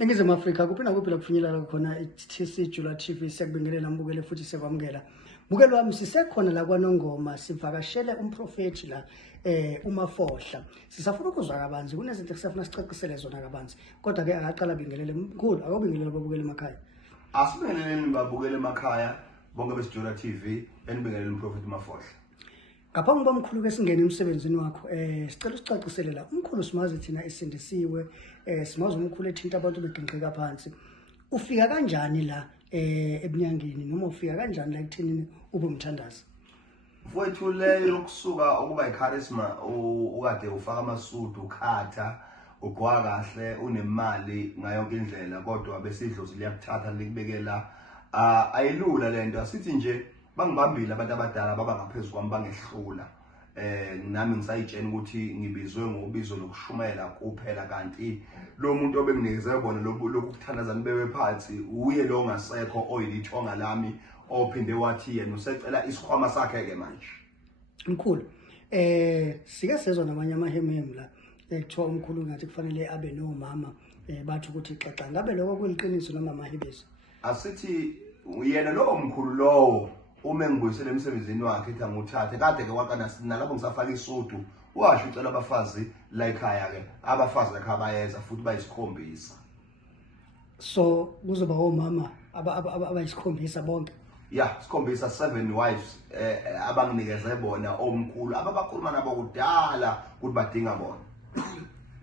Ningizimu Afrika kuphi nakuphi la kufinyelela khona iTC Jula TV siyakubingelela mbukele futhi siyakwamukela. Bukelo wami sisekhona la kwaNongoma sivakashele umprofeti la uMafohla. Sisafuna ukuzwa kabanzi kunezinto esifuna sicacisele zona kabanzi. Kodwa ke akaqala bingelele mkhulu akubingelela babukele emakhaya. Asibingeleleni babukele emakhaya bonke beSijula TV enibingelele umprofeti uMafohla. Ngaphambi komkhulu ke singene emsebenzini wakho sicela usicacisele la umkhulu simazi thina isindisiwe simazi umkhulu ethinta abantu beginqika phansi ufika kanjani la ebunyangeni noma ufika kanjani la ekuthenini ube umthandazi Mfowethu leyo kusuka ukuba icharisma ukade ufaka amasudu ukhatha ugwa kahle unemali ngayonke indlela kodwa besidlozi liyakuthatha likubekela ayilula lento asithi nje bangibambile abantu abadala baba ngaphezulu kwami bangehlula nami ngisayitshena ukuthi ngibizwe ngobizo lokushumela kuphela kanti lo muntu obenginikeze bona lokuthandaza nibewe phansi uye lo ngasekho oyilithonga lami ophinde wathi yena usecela isikhwama sakhe ke manje mkhulu sike sezwe namanye amahemhem la ekuthiwa umkhulu ngathi kufanele abe nomama bathi ukuthi xaxa ngabe lokho kuliqiniso noma amahebezi asithi yena lo omkhulu lowo uma ngibuyisele emsebenzini wakhe ethi anguthathe kade ke waqana sinalapho ngisafaka isudu washo ucela abafazi la ekhaya ke abafazi lakhe abayeza futhi bayisikhombisa so kuzoba omama abayisikhombisa bonke yeah sikhombisa 7 wives abanginikeze bona omkhulu ababakhuluma nabo kudala ukuthi badinga bona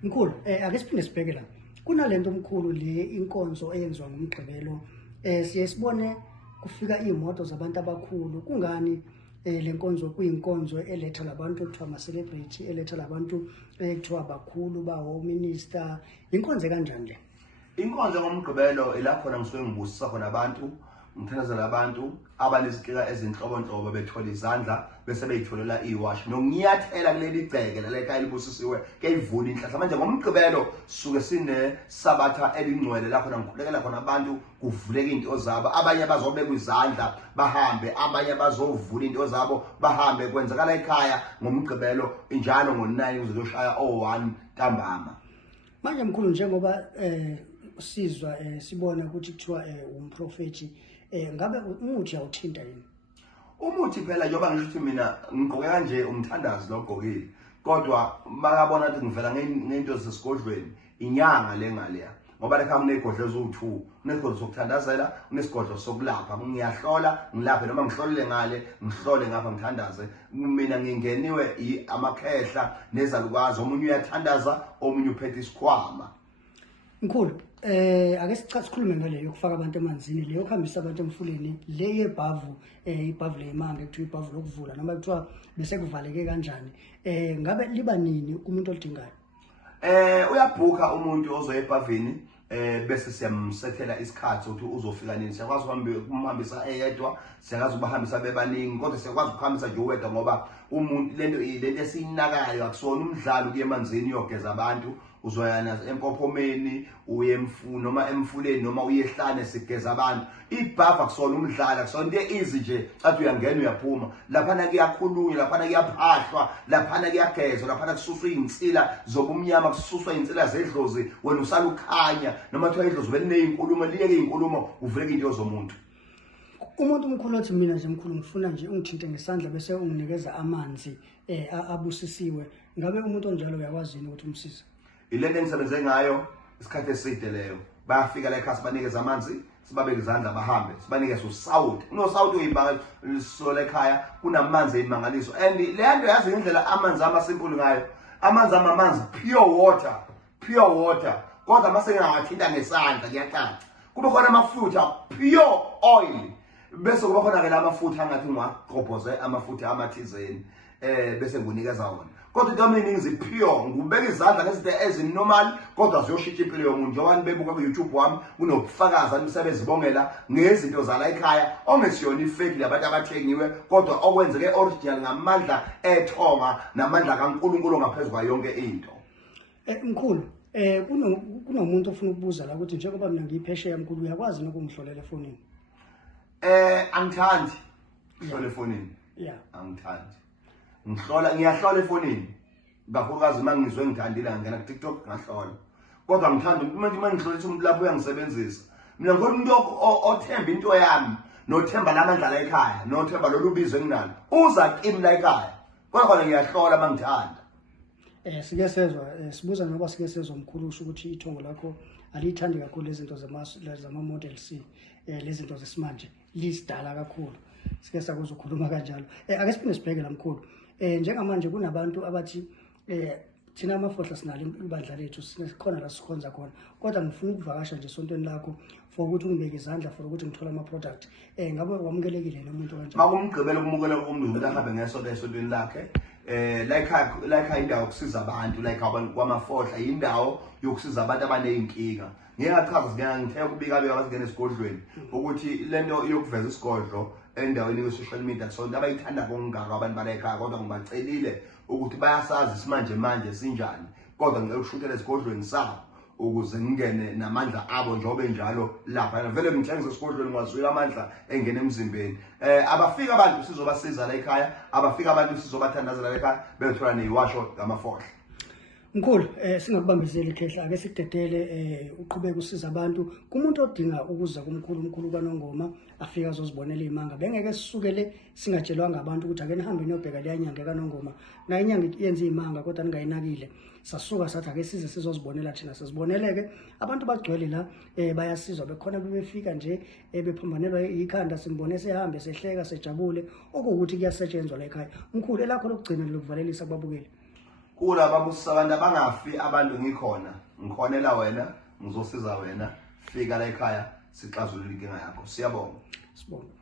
mkhulu ake siphinde sibheke la kunalento omkhulu le inkonzo eyenziwa ngomgqibelo siye sibone kufika imoto zabantu abakhulu kungani lenkonzo kuyinkonzo eletha labantu ekuthiwa ama celebrity eletha labantu ekuthiwa abakhulu bawo minister inkonzo kanjani le inkonzo ngomgqibelo elakhona ngisuke ngibusisa khona abantu ngithandazela abantu abanezicika ezinhlobonhlobo bethola izandla bese beyitholela iwash nokunyathela kuleli igceke lalekhaya libusisiwe kuyivuna inhlahla manje ngomgqibelo suke sine sabatha elingcwele la khona ngikhulekela khona abantu kuvuleka into zabo abanye bazobeka izandla bahambe abanye bazovula into zabo bahambe kwenzakala ekhaya ngomgqibelo njalo ngo9 uzoshaya o1 ntambama manje mkhulu njengoba sizwa sibona ukuthi kuthiwa umprofeti ngabe umuthi awuthinta yini umuthi phela njengoba ngisho ukuthi mina ngigqoke kanje umthandazi logqokile kodwa makabona ukuthi ngivela ngento zesigodlweni inyanga lengaleya ngoba lekha kunegodlo ezu2 kunegodlo sokuthandazela kunesigodlo sokulapha ngiyahlola ngilaphe noma ngihlolele ngale ngihlole ngapha ngithandaze mina ngingeniwe amakhehla nezalukazi omunye uyathandaza omunye uphethe isikhwama mkhulu ake sikhulume ngale yokufaka abantu emanzini leyo kuhambisa abantu emfuleni le yebhavu ibhavu leimanga ekuthiwa ibhavu lokuvula noma kuthiwa bese kuvaleke kanjani ngabe liba nini umuntu olidingayo uyabhuka umuntu ozoya ebhavini bese siyamsethela isikhathi ukuthi uzofika nini siyakwazi ukumhambisa eyedwa siyakwazi ukubahambisa bebaningi kodwa siyakwazi ukuhambisa nje uwedwa ngoba umuntu lento esiyinakayo akusona umdlalo kuye emanzini yogeza abantu uzoyana empophomeni uye emfuno noma emfuleni noma uyehlane sigeza abantu ibhava kusona umdlalo akusona into easy nje athi uyangena uyaphuma laphana kuyakhulunywa laphana kuyaphahlwa laphana kuyagezwa laphana kususwa izinsila zobumnyama kususwa izinsila zedlozi wena usala ukhanya noma thiwa idlozi belineyinkulumo liyeke izinkulumo uvuleke into zomuntu umuntu omkhulu othi mina nje mkhulu ngifuna nje ungithinte ngesandla bese unginikeza amanzi abusisiwe ngabe umuntu onjalo uyakwazi ukuthi umsize ilento engisebenze ngayo isikhathi eside leyo bayafika la ekhaya sibanikeza amanzi sibabeke izandla bahambe sibanikeze usawuti unosawuti uyibanga sole ekhaya kunamanzi emangaliso and le nto yazi indlela amanzi amasimple ngayo amanzi amanzi pure water kodwa mase ngawathinta ngesandla kuyacaca kube khona amafutha pure oil bese kuba khona ke lamafutha angathi ngwaqobhoze amafutha amathizeni bese ngunikeza wona kodwa into eminingi zipure ngubeka izandla ngezinto ezinormal kodwa ziyoshintsha impilo yomuntu njengoba bebuka ku YouTube wami kunobufakazi anisebenzi bongela ngezinto zala ekhaya ongesiyona ifake labantu abathengiwe kodwa okwenzeke original ngamandla ethonga namandla kaNkulunkulu ngaphezulu kwayo yonke into mkhulu kunomuntu ofuna ukubuza la ukuthi njengoba mina ngiyiphesheya mkhulu uyakwazi nokungihlolela efonini angithandi ngihlola efonini angithandi ngiyahlola efonini kakhulukazi mangizwe ngithandile ngena ku TikTok ngahlola kodwa ngithanda manje mangihlolisa umuntu lapho uyangisebenzisa. Mina ngikho umuntu othemba into yami nothemba lamandla la ekhaya nothemba lolubizo enginalo uza kimi la ekhaya kodwa ngiyahlola mangithanda. Sike sezwa sibuza ngoba sike sezwa omkhulu usho ukuthi ithongo lakho alithandi kakhulu izinto zama Model C lezi zinto zesimanje lisidala kakhulu. Sike sakuzwa ukukhuluma kanjalo. Ake siphinde sibheke la mkhulu. Njengamanje kunabantu abathi thina amafohla sinalo ibandla lethu sikhona la sikhonza khona kodwa ngifuna ukuvakasha nje esontweni lakho for ukuthi ungibeke izandla for ukuthi ngithola ama product ngabe wamukelekile nomuntu kanjani makumgqibela ukumukela umuntu ahambe ngesonto esontweni lakhe like indawo yokusiza abantu like abantu kwamafohla indawo yokusiza abantu abaneyinkinga ngiyachaza ngiyangitheka kubika beka basingena esigodlweni ukuthi lento yokuveza isigodlo endaweni ye social media sonto abayithanda kongaka abantu bala ekhaya kodwa ngibacelile ukuthi bayasazi isimanje manje sinjani kodwa ngeke ushuthele esigodlweni sabo ukuze ngingene namandla abo njobe njalo lapha vele ngithengisa esigodlweni ngwazwela amandla engene emzimbeni abafika abantu sizobasiza la ekhaya abafika abantu sizobathandazela la ekhaya bethola neyiwasho ngamafohla. Mkhulu singakubambezeli khehla ake sikudedele uqhubeka usiza abantu kumuntu odinga ukuza kumkhulu kaNongoma afika azozibonela imanga bengeke sisukele singatshelwanga abantu ukuthi ake nihambe niyobheka le nyanga kaNongoma na inyanga yenza imanga kodwa ningayinakile sasuka sathi ake size sizozibonela thina siziboneleke abantu bagcwele la bayasizwa bekhona bebefika nje bephambanelwa ikhanda simbone sehambe sehleka sejabule okuwukuthi kuyasetshenzwa la ekhaya. Mkhulu elakho lokugcina lokuvalelisa kubabukeli kula babusa abantu abangafi abantu ngikhonela wena ngizosiza wena fika la ekhaya sixazulule inkinga yakho. Siyabonga. Sibonga.